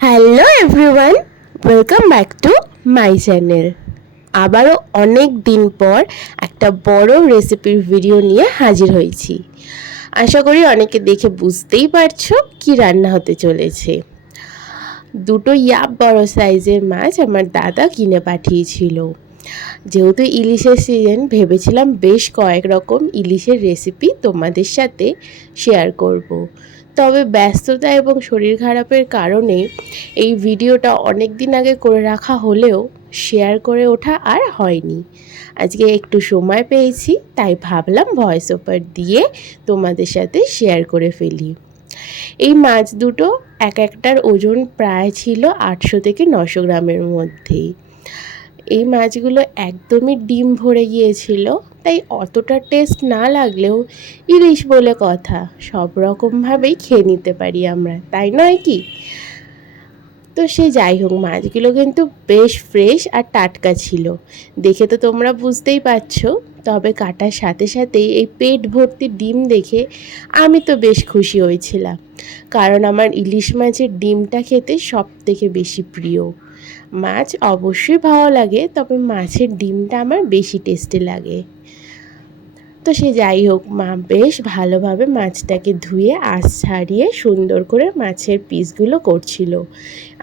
Hello everyone, welcome back to my channel. আবারও অনেক দিন পর একটা বড় রেসিপির ভিডিও নিয়ে হাজির হয়েছি। আশা করি অনেকে দেখে বুঝতেই পারছো কি রান্না হতে চলেছে। দুটো বড় সাইজের মাছ আমার দাদা কিনে পাঠিয়েছিল। যেহেতু ইলিশের সিজন, ভেবেছিলাম বেশ কয়েক রকম ইলিশের রেসিপি তোমাদের সাথে শেয়ার করব। তবে ব্যস্ততা এবং শরীর খারাপের কারণে এই ভিডিওটা অনেক দিন আগে করে রাখা হলেও শেয়ার করে ওঠা আর হয়নি। আজকে একটু সময় পেয়েছি, তাই ভাবলাম ভয়েস ওভার দিয়ে তোমাদের সাথে শেয়ার করে ফেলি। এই মাছ দুটো একটার ওজন প্রায় ছিল 800 থেকে 900 গ্রামের মধ্যেই। এই মাছগুলো একদমই ডিম ভরে গিয়েছিল, তাই অতটা টেস্ট না লাগলেও ইলিশ বলে কথা, সব রকমভাবেই খেয়ে নিতে পারি আমরা, তাই নয় কি? তো সে যাই হোক, মাছগুলো কিন্তু বেশ ফ্রেশ আর টাটকা ছিল, দেখে তো তোমরা বুঝতেই পারছো। তবে কাটার সাথে সাথেই এই পেট ভর্তি ডিম দেখে আমি তো বেশ খুশি হয়েছিলাম, কারণ আমার ইলিশ মাছের ডিমটা খেতে সব থেকে বেশি প্রিয়। মাছ অবশ্যই ভালো লাগে, তবে মাছের ডিমটা আমার বেশি টেস্টি লাগে। তো সে যাই হোক, মা বেশ ভালোভাবে মাছটাকে ধুয়ে আঁশ ছাড়িয়ে সুন্দর করে মাছের পিসগুলো করছিল।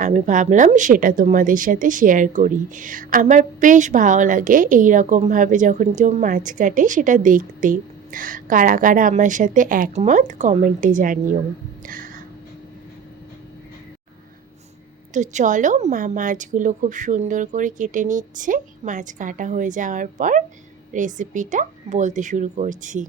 আমি ভাবলাম সেটা তোমাদের সাথে শেয়ার করি। আমার বেশ ভালো লাগে এই রকমভাবে যখন কেউ মাছ কাটে সেটা দেখতে। কারা কারা আমার সাথে একমত কমেন্টে জানিও। তো চলো, মা মাছগুলো খুব সুন্দর করে কেটে নিচ্ছে। মাছ কাটা হয়ে যাওয়ার পর রেসিপিটা বলতে শুরু করছি।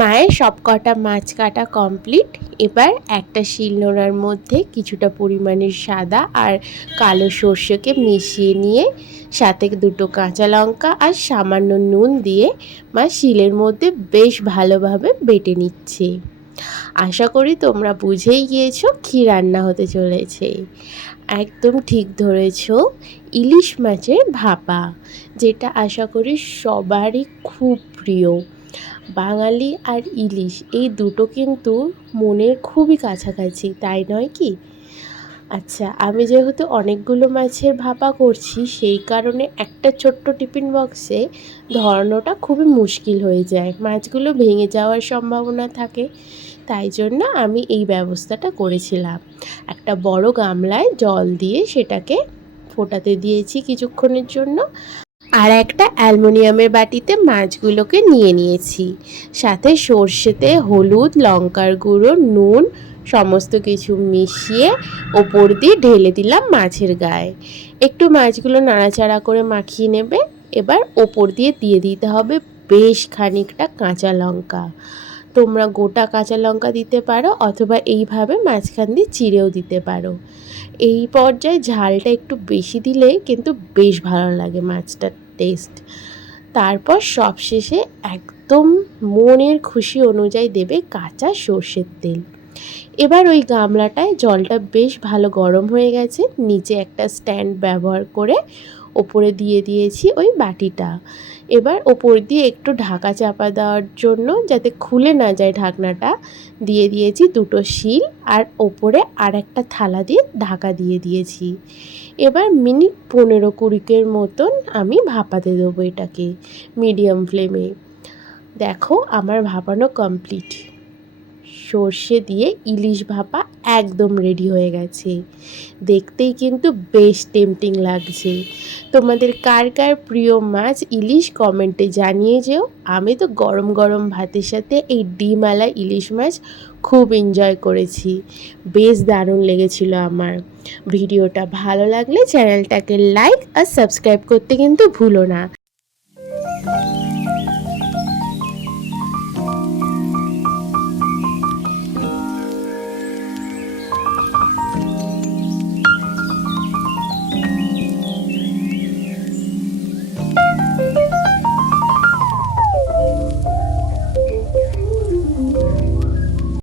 মায়ের সব কটা মাছ কাটা কমপ্লিট। এবার একটা শিলনোড়ার মধ্যে কিছুটা পরিমাণের সাদা আর কালো সর্ষেকে মিশিয়ে নিয়ে সাথে দুটো কাঁচা লঙ্কা আর সামান্য নুন দিয়ে মা শিলের মধ্যে বেশ ভালোভাবে বেটে নিচ্ছে। আশা করি তোমরা বুঝেই গিয়েছো কী রান্না হতে চলেছে। একদম ঠিক ধরেছ, ইলিশ মাছের ভাপা, যেটা আশা করি সবারই খুব প্রিয়। বাঙালি আর ইলিশ এই দুটো কিন্তু মনের খুবই কাছাকাছি, তাই নয় কি? আচ্ছা, আমি যেহেতু অনেকগুলো মাছের ভাপা করছি, সেই কারণে একটা ছোট্ট টিফিন বক্সে ধরানোটা খুবই মুশকিল হয়ে যায়, মাছগুলো ভেঙে যাওয়ার সম্ভাবনা থাকে। তাই জন্য আমি এই ব্যবস্থাটা করেছিলাম। একটা বড় গামলায় জল দিয়ে সেটাকে ফোটাতে দিয়েছি কিছুক্ষণের জন্য, আর একটা অ্যালুমিনিয়ামের বাটিতে মাছগুলোকে নিয়ে নিয়েছি। সাথে সর্ষেতে হলুদ, লঙ্কার গুঁড়ো, নুন সমস্ত কিছু মিশিয়ে ওপর দিয়ে ঢেলে দিলাম মাছের গায়ে। একটু মাছগুলো নাড়াচাড়া করে মাখিয়ে নেবে। এবার ওপর দিয়ে দিতে হবে বেশ খানিকটা কাঁচা লঙ্কা। তোমরা গোটা কাঁচা লঙ্কা দিতে পারো, অথবা এইভাবে মাঝখান দিয়ে চিড়েও দিতে পারো। এই পর্যায়ে ঝালটা একটু বেশি দিলে কিন্তু বেশ ভালো লাগে মাছটার টেস্ট। তারপর সবশেষে একদম মনের খুশি অনুযায়ী দেবে কাঁচা সর্ষের তেল। এবার ওই গামলাটায় জলটা বেশ ভালো গরম হয়ে গেছে, নিচে একটা স্ট্যান্ড ব্যবহার করে ওপরে দিয়ে দিয়েছি ওই বাটিটা। এবার ওপর দিয়ে একটু ঢাকা চাপা দেওয়ার জন্য, যাতে খুলে না যায় ঢাকনাটা, দিয়ে দিয়েছি দুটো শিল, আর ওপরে আর একটা থালা দিয়ে ঢাকা দিয়ে দিয়েছি। এবার মিনিট 15-20 মতন আমি ভাপাতে দেবো এটাকে মিডিয়াম ফ্লেমে। দেখো, আমার ভাপানো কমপ্লিট। সর্ষে দিয়ে ইলিশ ভাপা একদম রেডি হয়ে গেছে। দেখতেই কিন্তু বেশ টেম্পটিং লাগছে। তোমাদের কার কার প্রিয় মাছ ইলিশ কমেন্টে জানিয়ে যেও। আমি তো গরম গরম ভাতের সাথে এই ডিমওয়ালা ইলিশ মাছ খুব এনজয় করেছি, বেশ দারুণ লেগেছিল আমার। ভিডিওটা ভালো লাগলে চ্যানেলটাকে লাইক আর সাবস্ক্রাইব করতে কিন্তু ভুলো না।